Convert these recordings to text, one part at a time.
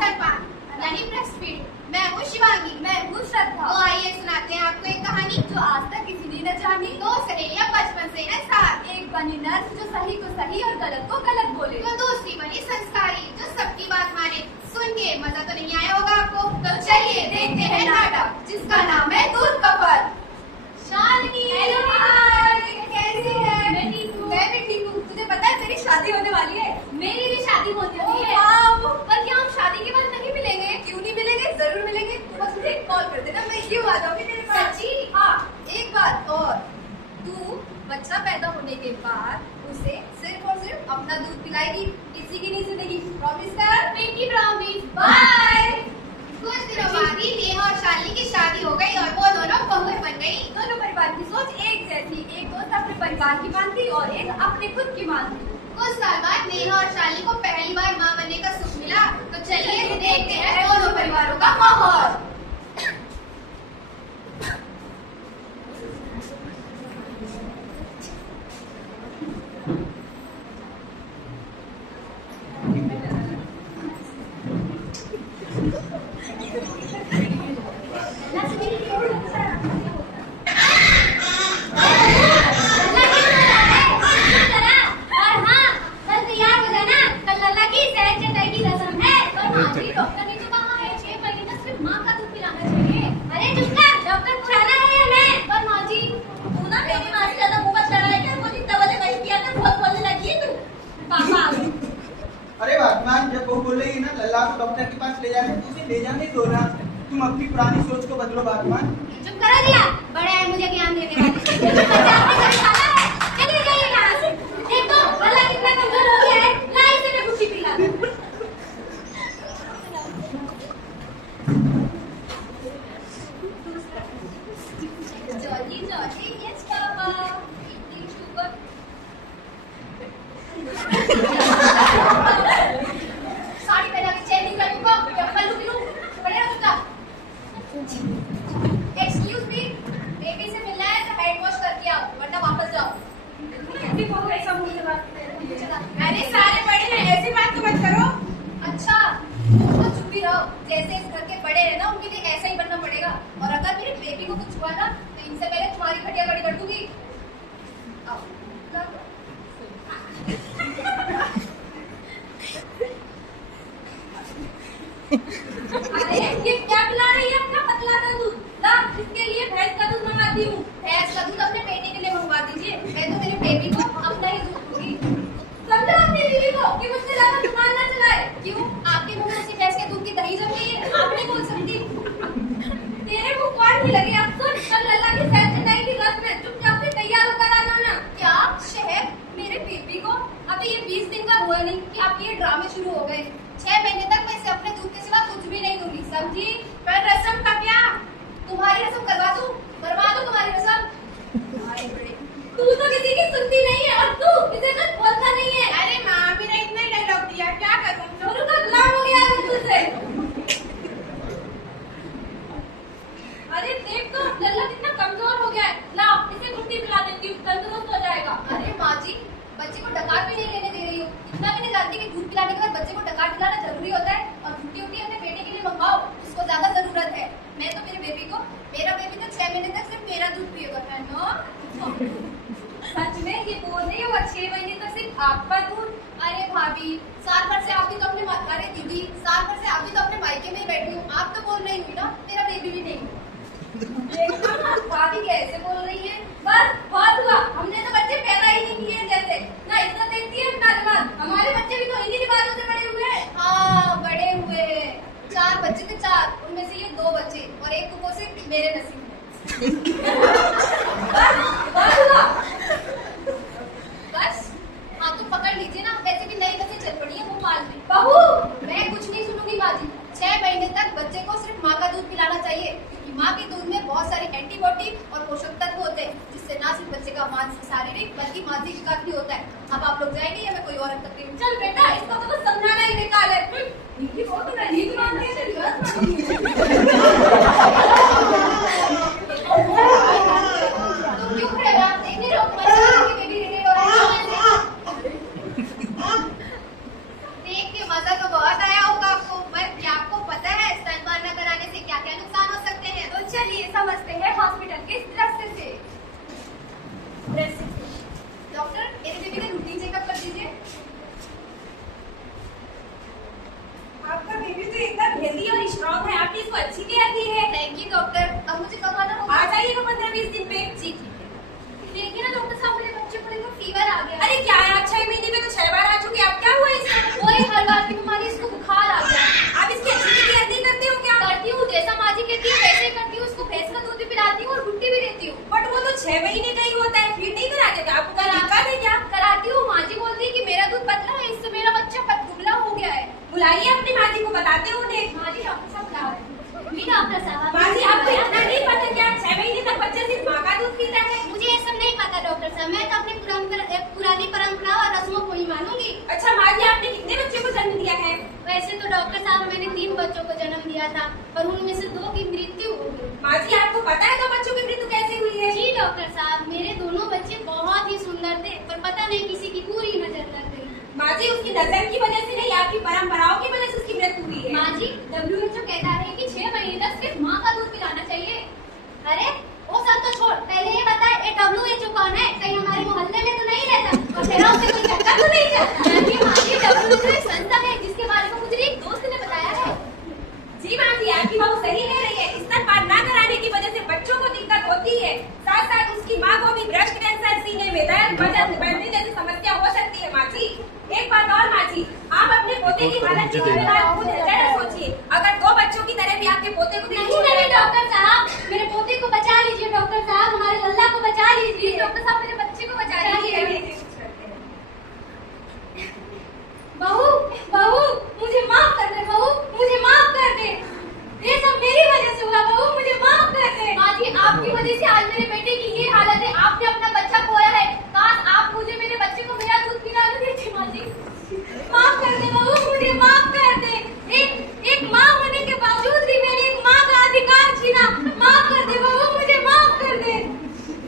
स्तनपान यानी breast feeding. मैं हूँ शिवांगी। मैं हूँ श्रद्धा। तो आइए सुनाते हैं आपको एक कहानी जो आज तक किसी ने न जानी। दो सहेलियां बचपन से हैं साथ। एक बनी नर्स जो सही को सही और गलत को गलत बोले, तो दूसरी बनी संस्कारी जो सबकी बात माने। सुन के मजा तो नहीं आया होगा आपको, तो चलिए देखते हैं नाटक जिसका नाम है दूध का फल। शालिनी, हेलो कैसी है? मैं ठीक हूँ। मैं भी ठीक हूँ। तुझे पता है तेरी शादी होने वाली है? मेरी भी शादी होने वाली है। पर क्या हम शादी के बाद नहीं मिलेंगे? क्यों नहीं मिलेंगे? जरूर मिलेंगे। तू बस मुझे कॉल कर देना, मैं क्यों आ जाऊंगी तेरे पास। सच्ची? हाँ। एक बात और, तू बच्चा पैदा होने के बाद उसे सिर्फ और सिर्फ अपना दूध पिलाएगी, किसी की नहीं सुनेगी। प्रॉमिस कर? Pinky promise. बाय। कुछ दिनों बाद ही नेहा और शालिनी की शादी हो गई और वो दोनों बहुएं बन गई। दोनों परिवार की सोच एक जैसी। एक दोस्त अपने परिवार की मानती और एक अपने खुद की मानती। कुछ साल बाद नेहा और शालिनी को पहली बार माँ बनने का सुख मिला। तो चलिए देखते हैं दोनों परिवारों का माहौल। डॉक्टर ने तो कहा है 6 महीने तक सिर्फ माँ का दूध पिलाना चाहिए। अरे चुप कर, डॉक्टर पुराना है मैं। पर माँ जी, तू ना मेरी माँ से ज्यादा मुंह मत लड़ाया कर। वो जितना वजह वही किया कर, बहुत बोलने लगी है तू। पापा। अरे वर्तमान जब बहू बोल रही है ना लल्ला को डॉक्टर के पास ले जाने, तो उसे ले जाने दो ना। तुम अपनी पुरानी सोच को बदलो वर्तमान। चुप करो दिया, बड़ा है मुझे ज्ञान देने वाले। चलिए जाइए यहाँ से। देखो लल्ला कितना कमजोर हो गया है, लाई से मैं खुशी पिला दूं। Georgie, yes, Papa. Eating sugar. Sari पहना के चेन निकला तुमको, चप्पल लूटी लूं, बढ़िया सुधा। Excuse me, बेबी से मिलना है तो हैंड वॉश करके आओ, वरना वापस जाओ। ऐसी बहुत ऐसा मुंह से बात कर। अरे सारे बड़े हैं, ऐसी बात तो मत करो। अच्छा, तो चुप ही रहो। जैसे इस घर के बड़े हैं ना, उनके लिए ऐसा ही बनना पड़ेगा। और अगर मेरी बेबी को कुछ हुआ ना, तो इनसे पहले तुम्हारी खटिया खड़ी कर दूंगी। आओ। अरे ये क्या पिला रही है? अपना पतला सा दूध ना, इसके लिए भैंस का दूध मंगाती हूँ। भैंस का दूध अपने बेटे के लिए मंगवा दीजिए। मैं तो मेरे बेबी को अपना ही दूध दूंगी। समझो अपनी बीवी को कि मुझसे ज्यादा दुकान ना चलाए। क्यों? आपके मुंह में उसी भैंस के दूध की दही जम गई है, आप नहीं बोल सकती। तेरे मुंह कौन ही लगे? अब सुन, कल लल्ला की सैर चटाई की रस्म है, चुपचाप से तैयार होकर आ जाना। क्या शहर? मेरे बेबी को अभी ये 20 दिन का हुआ नहीं कि आपके ये ड्रामे शुरू हो गए। 6 महीने तक मैं इसे अपने दूध के सिवा कुछ भी नहीं दूंगी, समझी? पर रस्म का क्या? तुम्हारी रस्म करवा दूं? करवा दो तुम्हारी रस्म। तू तो किसी की सुनती नहीं है और तू इसे कुछ बोलता नहीं है। अरे माँ, मेरा इतना ही डायलॉग दिया, क्या करूँ? दोनों का गुलाम हो गया है तुझसे। अरे देख तो लल्ला कितना कमजोर हो गया है। लाओ इसे गुट्टी पिला देती हूँ, तंदुरुस्त हो जाएगा। अरे माँ जी, बच्चे को डकार भी नहीं लेने दे रही हो। इतना भी नहीं जानती कि दूध पिलाने के बाद बच्चे को डकार पिलाना जरूरी होता है। और गुट्टी उट्टी अपने बेटे के लिए मंगवाओ, उसको ज्यादा जरूरत है। मैं तो मेरे बेबी को, मेरा बेबी तो 6 महीने तक सिर्फ मेरा दूध पिएगा, है ना? सच में ये बोल रही हो? 6 महीने तक सिर्फ आपका दूध? अरे भाभी, साल भर से आप भी तो अपने, अरे दीदी, साल भर से आप भी तो अपने मायके में ही बैठी हो। आप तो बोल रही हुई ना, तेरा बेबी भी नहीं। भाभी कैसे बोल रही है? बस बहुत हुआ, हमने तो बच्चे पैदा ही नहीं किए। जैसे ना इज्जत देखती है ना दिमाग। हमारे बच्चे भी तो इन्हीं रिवाजों से बड़े हुए हैं। हाँ, बड़े हुए। 4 बच्चे थे, 4, उनमें से ये 2 बच्चे और एक कुपोषित मेरे नसीब में। बस हाँ, तो पकड़ लीजिए ना। वैसे भी नई बसें चल पड़ी है भोपाल में। बहू, मैं कुछ नहीं सुनूंगी बाजी। 6 महीने तक बच्चे को सिर्फ माँ का दूध पिलाना चाहिए, क्योंकि माँ के दूध में बहुत सारे एंटीबॉडी और पोषक तत्व होते हैं, जिससे ना सिर्फ बच्चे का मानसिक, शारीरिक बल्कि मानसिक विकास भी होता है। अब आप लोग जाएंगे या मैं कोई और तकलीफ? चल बेटा, इसको तो समझाना ही निकाल है। क्यों खड़े हो आप? देख नहीं रहे हो तुम्हारे बेबी रिलेट हो रहा है? देख के मजा तो बहुत आया होगा आपको, पर क्या तो एकदम हेल्दी और स्ट्रॉन्ग है, आपने इसको अच्छी केयर दी है। Thank you doctor. अब मुझे कब आना होगा? आ जाइएगा 15-20 दिन पे। जी ठीक है। देखिए ना डॉक्टर साहब, मेरे बच्चे को देखो फीवर आ गया। अरे क्या है, आप 6 महीने में तो 6 बार आ चुके, अब क्या हुआ इसको? वही हर बार की बीमारी, इसको बुखार आ गया। आप इसकी अच्छी से केयर नहीं करते हो क्या? करती हूँ, जैसा माँ जी कहती है वैसे ही करती हूँ। उसको भैंस का दूध भी पिलाती हूँ और गुट्टी भी देती हूँ। बट वो तो 6 महीने का ही होता है, फिर नहीं कराते क्या? आपको क्या दिक्कत है क्या? कराती हूँ। माँ जी बोलती है कि मेरा दूध पतला है, इससे मेरा बच्चा दुबला हो गया है। बुलाइए अपनी माँ जी को, बताते हो उन्हें। माँ जी डॉक्टर साहब बुला रहे हैं। जी डॉक्टर साहब। माँ जी आपको इतना नहीं पता क्या 6 महीने तक बच्चा सिर्फ माँ का दूध पीता है? मुझे ये सब नहीं पता डॉक्टर साहब। मैं तो अपनी पुरानी परंपरा और रस्मों को ही मानूंगी। अच्छा माँ जी, आपने कितने बच्चों को जन्म दिया है? वैसे तो डॉक्टर साहब मैंने 3 बच्चों को जन्म दिया था, पर उनमें से 2 की मृत्यु हो गई। माँ जी आपको पता है 2 बच्चों की मृत्यु कैसे हुई है? जी डॉक्टर साहब, मेरे दोनों बच्चे बहुत ही सुंदर थे, पर पता नहीं किसी की पूरी नजर लग गई। माँ जी उसकी नजर की वजह से नहीं, आपकी परंपराओं की वजह से उसकी मृत्यु हुई है। माँ जी WHO कहता है कि 6 महीने तक सिर्फ माँ का दूध पिलाना चाहिए। अरे वो सब तो छोड़, पहले ये बता ये WHO कौन है? कहीं हमारे मोहल्ले में तो नहीं रहता और तेरा उसे कोई कहता तो नहीं जाता? माँ जी WHO एक संस्था है जिसके बारे में मुझे एक दोस्त ने बताया है। जी माँ जी, आपकी बहू सही कह रही है। स्तनपान न कराने की वजह से बच्चों को दिक्कत होती है, साथ साथ उसकी माँ को भी ब्रेस्ट कैंसर, सीने में दर्द, वजन बढ़ने जैसी समस्या हो सकती है। माँ जी एक बात और माँ जी, आप अपने पोते की हालत की खुद जरा सोचिए। अगर 2 बच्चों की तरह भी आपके पोते को नहीं डॉक्टर साहब, मेरे पोते को बचा लीजिए। डॉक्टर साहब हमारे लल्ला को बचा लीजिए। डॉक्टर साहब मेरे बच्चे को बचा लीजिए। बहू बहू मुझे माफ कर दे। बहू मुझे माफ कर दे। ये सब मेरी वजह से हुआ। बहू मुझे माफ कर दे। माँ जी आपकी वजह से आज मेरे बेटे की ये हालत है। आपने अपना बच्चा खोया है, काश आप मुझे मेरे बच्चे को मेरा दूध पिलाने देती। माँ जी माफ कर दे। बहू मुझे माफ कर दे। एक माँ होने के बावजूद भी मैंने एक माँ का अधिकार छीना। माफ कर दे बहू, मुझे माफ कर दे।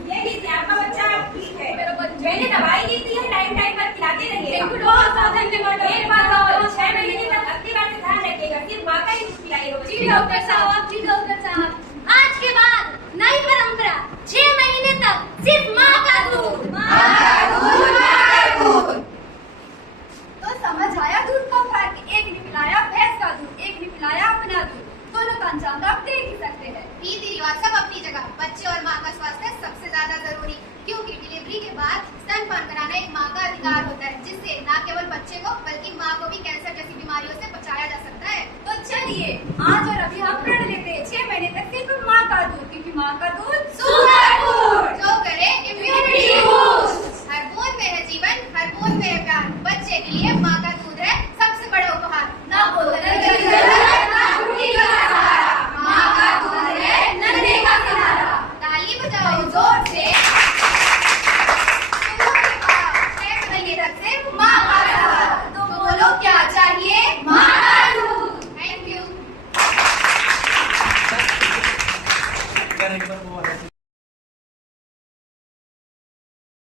ये लीजिए आपका बच्चा ठीक है। मेरा बच्चा मैंने दवाई दी थी, टाइम टाइम पर खिलाते रहिए। बहुत ज्यादा धन्यवाद। एक बात और, 6 महीने तक अगली बार से ध्यान रखिएगा, सिर्फ माँ का ही दूध पिलाइएगा। जी डॉक्टर साहब। जी डॉक्टर साहब, आज के बाद नई परंपरा 6 महीने तक सिर्फ माँ का दूध। तो समझ आया दूध का फर्क। एक ने पिलाया भैंस का दूध, एक ने पिलाया अपना दूध। दोनों का अंजाम तो आप देख ही सकते हैं। रीति रिवाज सब अपनी जगह, बच्चे और माँ का स्वास्थ्य सबसे ज्यादा जरूरी, क्योंकि डिलीवरी के बाद स्तनपान कराना एक माँ का अधिकार होता है, जिससे न केवल बच्चे को बल्कि माँ को भी कैंसर जैसी बीमारियों से बचाया जा सकता है। तो चलिए आज और अभी हम प्रण लेते हैं 6 महीने तक सिर्फ माँ का दूध, क्योंकि माँ का दूध जो करे इम्यूनिटी बूस्ट। हर बूंद में है जीवन, हर बूंद में है प्यार। बच्चे के लिए माँ का दूध है सबसे बड़ा उपहार। ना बोतल की जरूरत, ना रोटी का सहारा, माँ का दूध है नन्हे का सहारा। ताली बजाओ जोर से। 6 महीने तक सिर्फ माँ का सहारा। तो बोलो क्या चाहिए? माँ का दूध। Thank you.